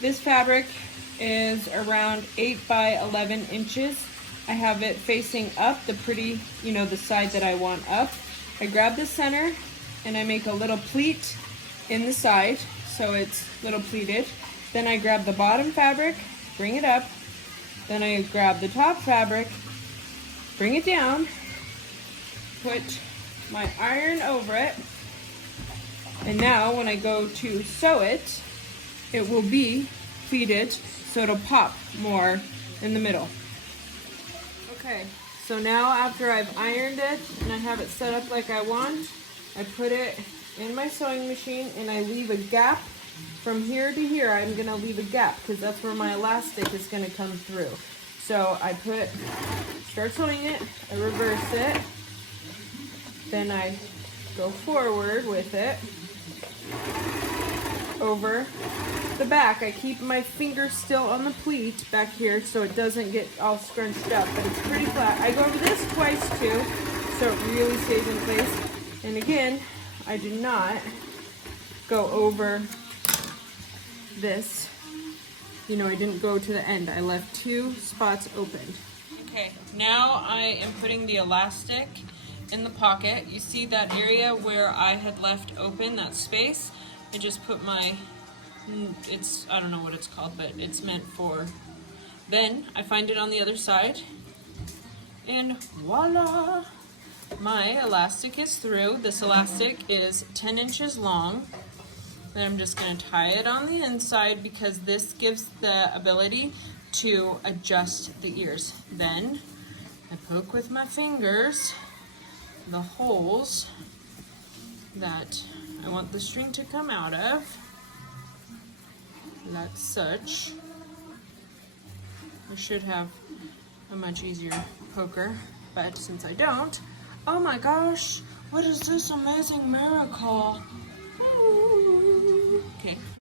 This fabric is around 8 by 11 inches. I have it facing up, the pretty, the side that I want up. I grab the center and I make a little pleat in the side, so it's little pleated. Then I grab the bottom fabric, bring it up. Then I grab the top fabric, bring it down, put my iron over it. And now when I go to sew it, it will be pleated, so it'll pop more in the middle. Okay, so now after I've ironed it and I have it set up like I want, I put it in my sewing machine and I leave a gap from here to here. I'm gonna leave a gap because that's where my elastic is gonna come through. So I start sewing it, I reverse it, then I go forward with it over the back. I keep my finger still on the pleat back here so it doesn't get all scrunched up, but it's pretty flat. I go over this twice too, so it really stays in place. And again, I do not go over this. I didn't go to the end. I left 2 spots opened. Okay, now I am putting the elastic in the pocket. You see that area where I had left open, that space? I just put I don't know what it's called, but it's meant for. Then I find it on the other side, and voila! My elastic is through. This elastic is 10 inches long. Then I'm just going to tie it on the inside because this gives the ability to adjust the ears. Then I poke with my fingers the holes that I want the string to come out of, like such. I should have a much easier poker, but since I don't, oh my gosh, what is this amazing miracle? Ooh. Okay.